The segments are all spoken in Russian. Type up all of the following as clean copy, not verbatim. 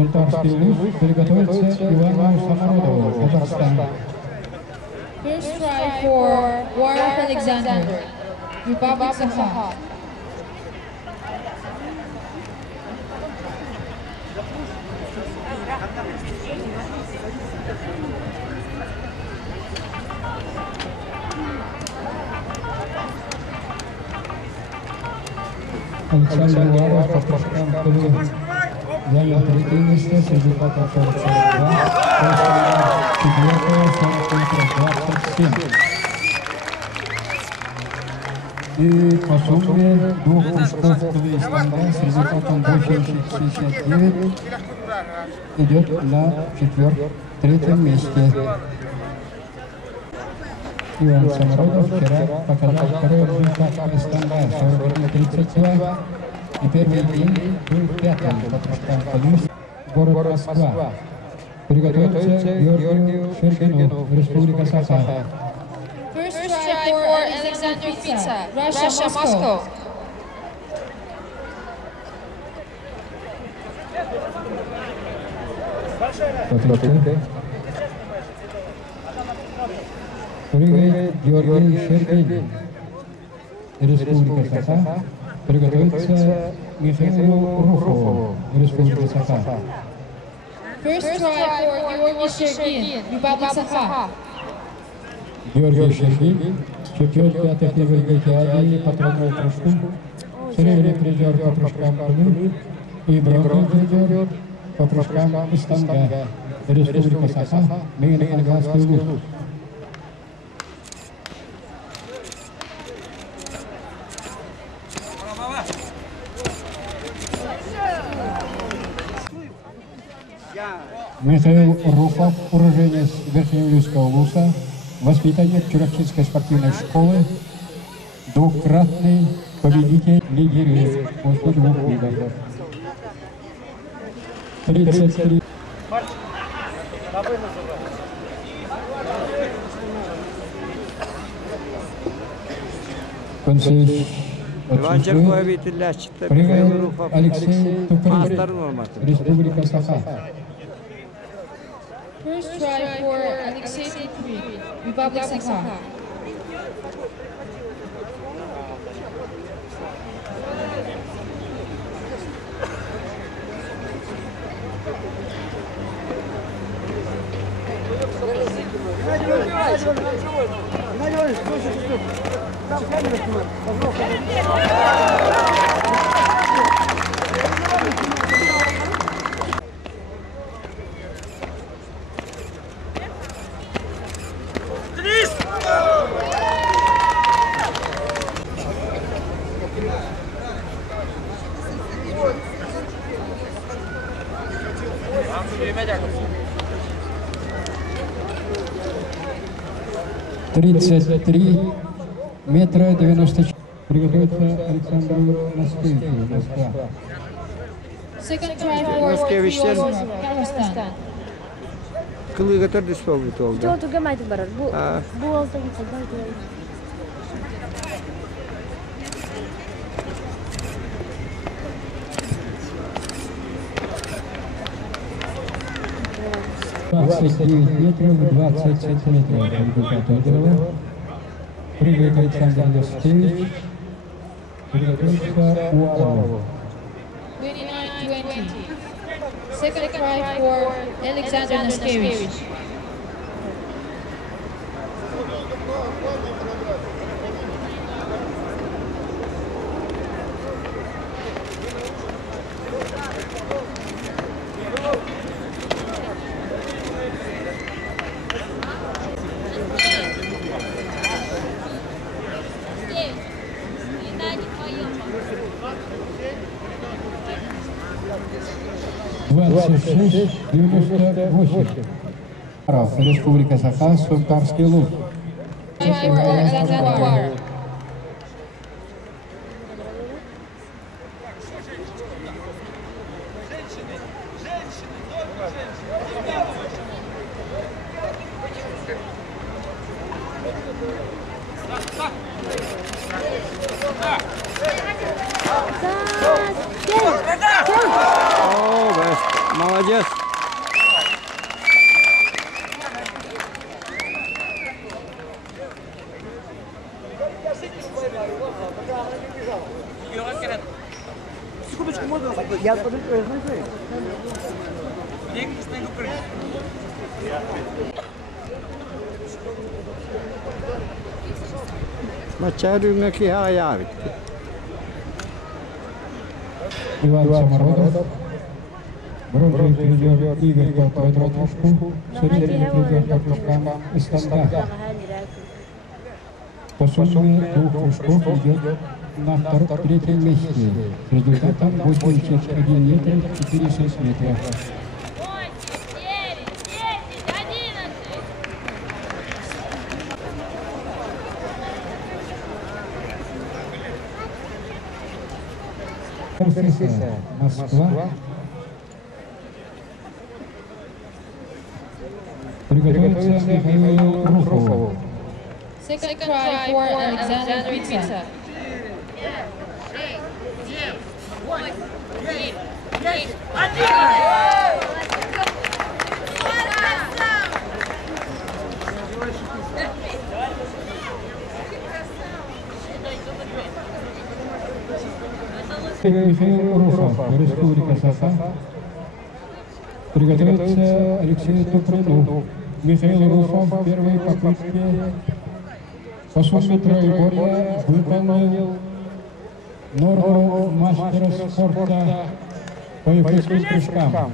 Султанский луз, приготовиться Ивану Самородову, Казахстан. First try for Waraf Alexander, Republic Sakha. Александр Уваров, Патрошкан, Тулу, занял третье место с результатом 42, четвертое 45-27. И по сумме двух прыжков Тулы и станга с результатом 8,69 идет на третьем месте. Иван Самородов вчера показал второй результат станга 41-32, и первый день был пятым по прыжкам Тулы, город Москва. Приготовиться Георгию Шергину, Республика Саха. First try for Alexander Pizza, Russia, Moscow. Прыгает Георгий Шергин, Республика Саха. Приготовиться Михаилу Руфову, Республика Саха. First try for Georgy Shergin, Republic Sakha. Георгий Шергин, чемпион пятых Олимпиады по тройному прыжку, серебряный призер по прыжкам Тулы и бронзовый призер по прыжкам станга, Республика Саха, Мейн-Алганский луз. Михаил Руфов, уроженец Верхнеуфимского луса, воспитанник Чурахчинской спортивной школы, двукратный победитель лидеры после двух видов. 33. Консей прыгает Алексей Туприн, Республика Саха. First try for Alexei Tuprin, Republic Sakha. «33 метра 94». Приготовится Александру Москвичу, Москва. Second try for Kazakhstan. Kılığı götürdü soğuk oldu. Çok gömaydı barar. Bu olsa gitse belki. метров 20 сантиметров. Прыгает Александр Лескевич. Приготовится Уваров. 29-20. Second try for Alexander Naskevich. Республика Саха, Султанский луз. О, молодец. Секундочку, можно? Я подожду. Матчарюмеки аявит. Иван Самородов. Бронзовый призер Игорь Квадратов кружку. Серебряный призер по кружкам и стандарт. По сумме двух кружков идет на третьем месте. С результатом 81 метр 4,6 метра. 11. Москва. Приготовиться Михаилу Рухову. Second try for Alexander Vitsa. Михаил Рухов, Республика Саха. Приготовиться Алексею Туприну. Михаил Рухов в первой попытке по сумме троеборья выполнил норму мастера спорта по японским прыжкам.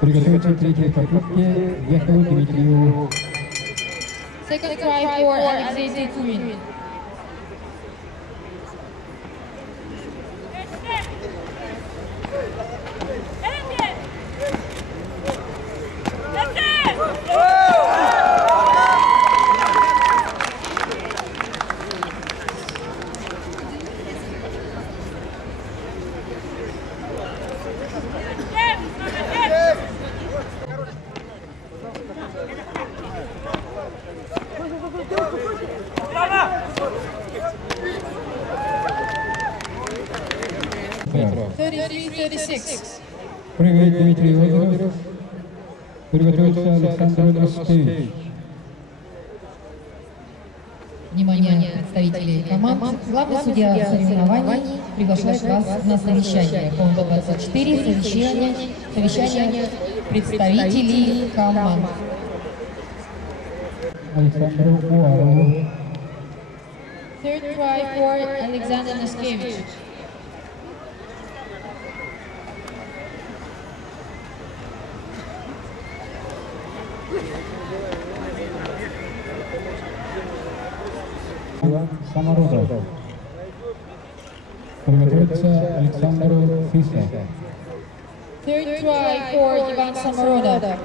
Приготовиться к третьей попытке Якову Дмитриеву. Second try for Alexei Tukurin. Петр. 33-36. Прыгает Дмитрий Озеров. Приготовится Александр Ростович. Внимание представителей команд. Главный судья соревнований приглашает вас на совещание. Комната 24. Совещание представителей команд. Александру Уарову. Third try for Alexander Naskevich. Самородов. Приготовиться Александру Фиса. Third try for Ivan Samorodov.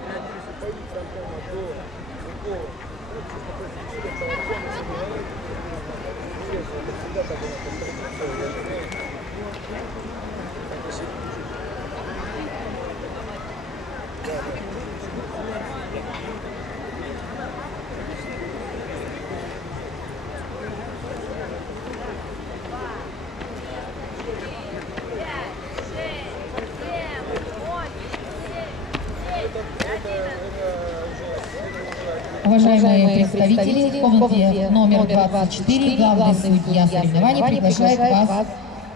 Уважаемые представители, в комнате номер 24 главный судья соревнований приглашает вас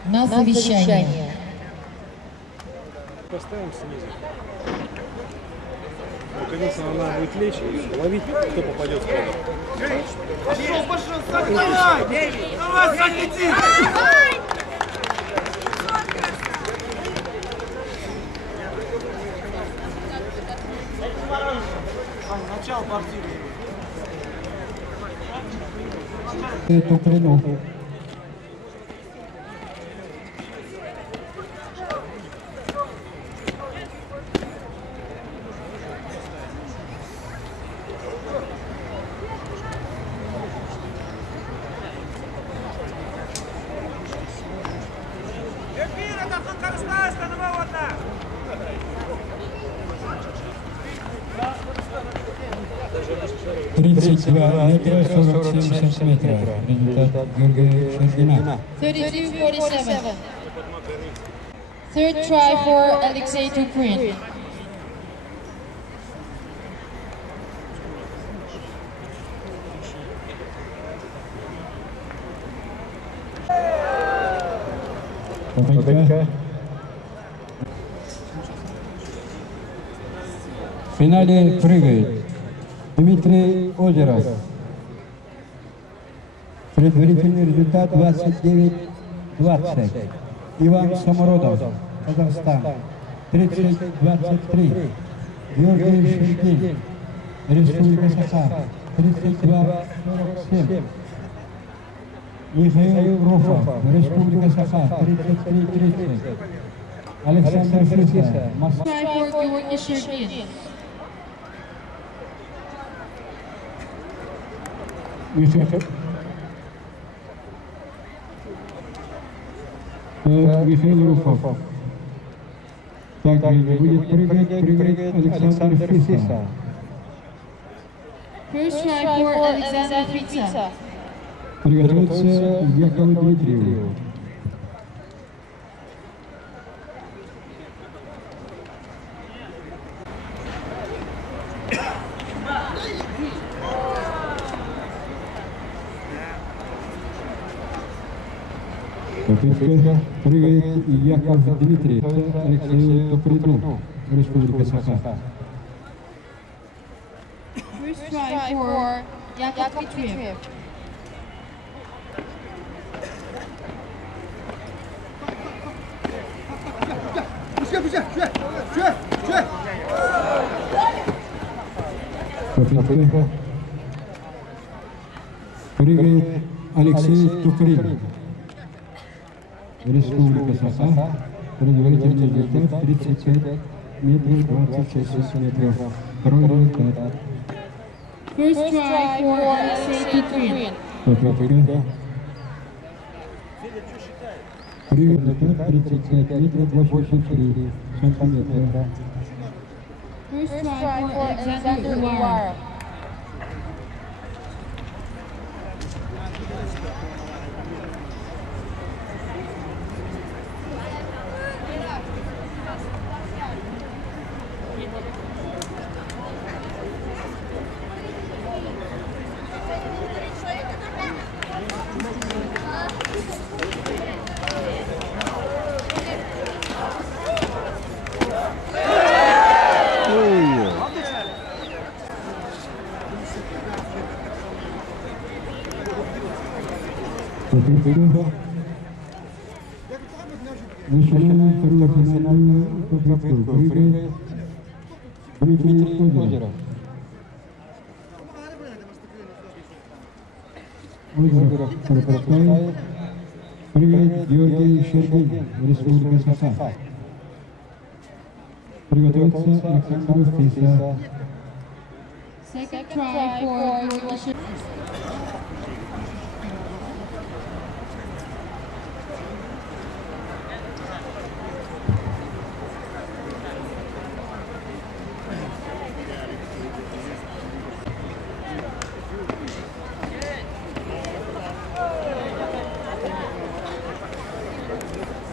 на совещание. Поставим снизу. Ну, конечно, она будет лечь и ловить, кто попадет в кадр. Пошел, давай! Давай, залети! Начало партии. Туприну. 32 метра 47 сантиметров. Результат Георгия Щергина. 32-47. Third try for Alexei Tuprin. Попытка. В финале прыгает Дмитрий Озеров. Предварительный результат 29-20. Иван Самородов, Казахстан, 30-23. Георгий Щергин, Республика Саха, 32-47. Михаил Руфов, Республика Саха, 33-30. Александр Фрица, Москва. Try for Georgi Shirkin. Михаил Руфов. Также будет прыгать Александр Фрица. First try for Alexander Fritza. Приготовиться Якову Дмитриеву. Попытка прыгает Яков Дмитриев, Алексею Туприну, Республика Саха. First try for Yakov Dmitriev. Попытка прыгает Алексей Туприн, Республика Саха. Предварительный результат 35 метров 26 сантиметров. Второй результат. First try for Alexei Tuprin. Попытка прыгает результат 35 метров 83 сантиметра. First try for Alexander Uvarov. Начинаем вторую финальную попытку. Прыгает Дмитрий Озеров. Озеров пропускает. Прыгает Георгий Щергин, Республика Саха. Приготовиться Александр Фрица. Second try for Georgi Shirkin.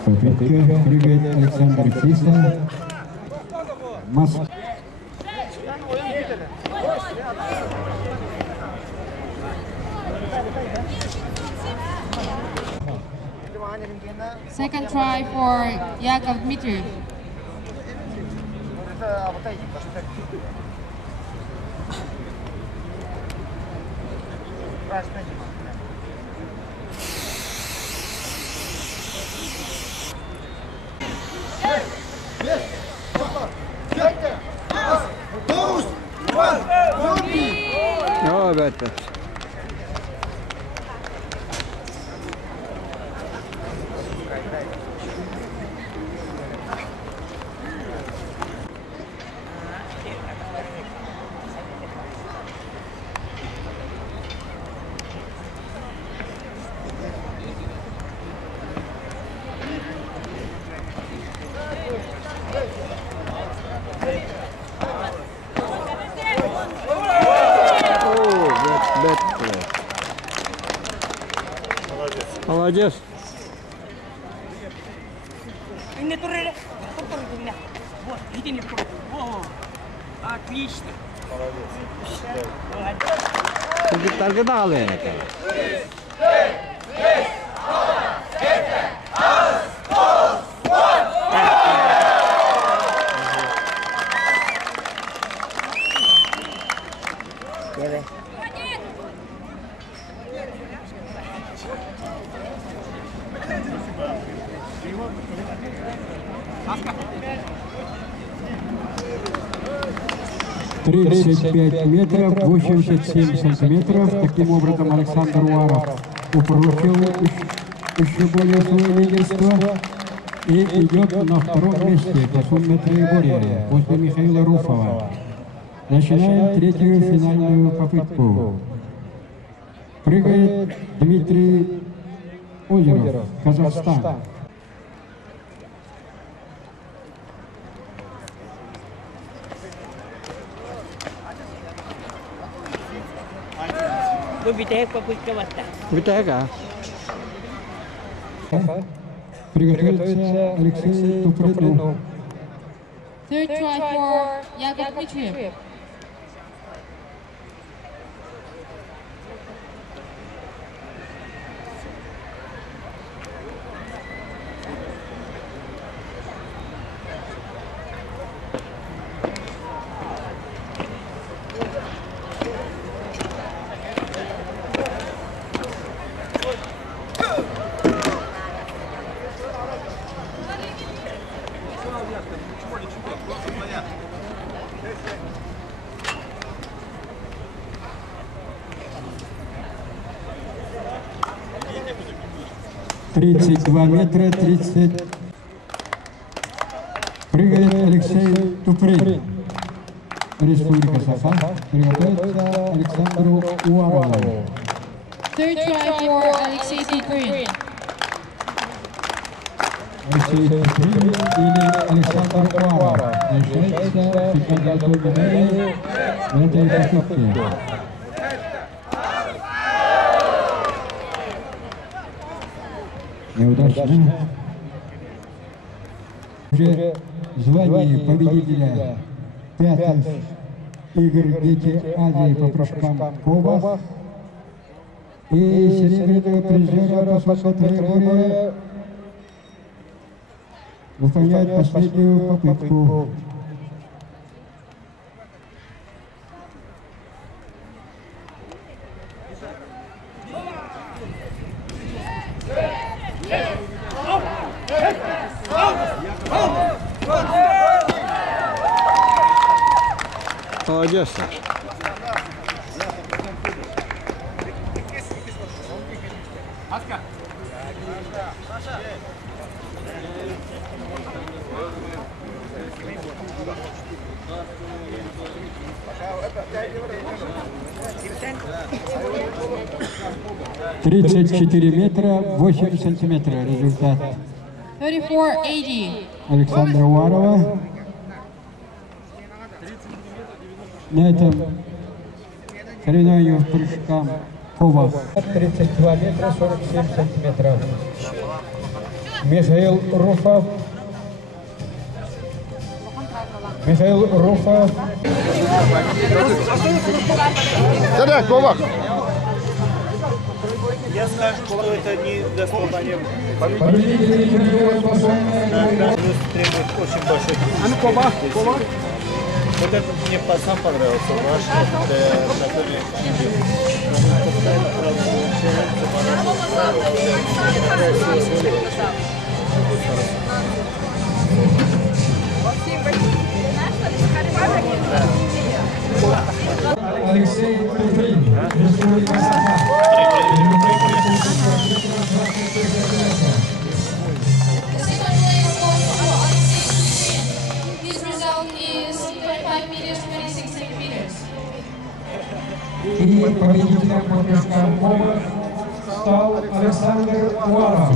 Попытка прыгает Александр Фрица. Москва. Second try for Yakov Dmitriev. Evet. Молодец. Не турели. У меня. Вот, иди не пробуй. Во. Отлично. Молодец. Так и дали. Тридцать 35 метров, 87 сантиметров. Таким образом, Александр Уваров упрочил еще более свое лидерство и идет на втором месте по сумме троеборья после Михаила Руфова. Начинаем третью финальную попытку. Прыгает Дмитрий Озеров, Казахстан. Витайка. Приготовится Алексей Туприну. Third try for Yakov Dmitriev. Тридцать 32 метра, 30. Прыгает Алексей Туприн. Республика Саха. Приготовится Александру Уарову. Third try for Alexei Tuprin. Алексей Туприн или Александр Уаров. Решается сейчас золотой медали в этой попытке. Неудачно. Уже звание победителя пятых игр «Дети Азии» по прыжкам Коба и серебряного призера по троеборья выполняет последнюю попытку. Молодец, Саша. Тридцать 4 метра, 8 сантиметров результат 34-80. Александра Уварова. На этом соревнованию в прыжкам Коба 32 метра 47 сантиметров. Михаил Руфов. Михаил Руфов. Я скажу, что это не достояние. Победитель тренировок Требует очень большой. А ну, Коба. Вот этот мне сам понравился, ваш Анатолий. Алексей Туприн, Республика Саха. His result is 25 meters, 26 centimeters. И победителем по прыжкам Коба стал Александр Уваров.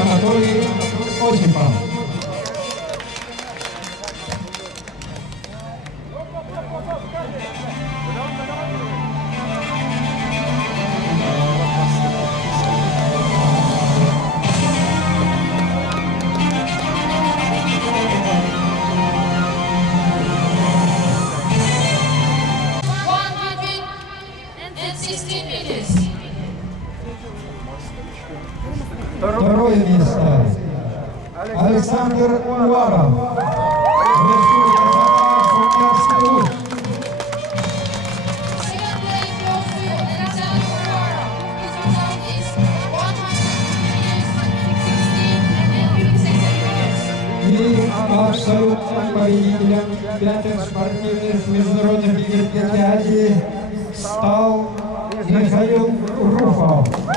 Анатолий Осипов. Второе место. Александр Уваров. И абсолютным победителем пятых спортивных международных игр Пятиадии стал Михаил Руфов.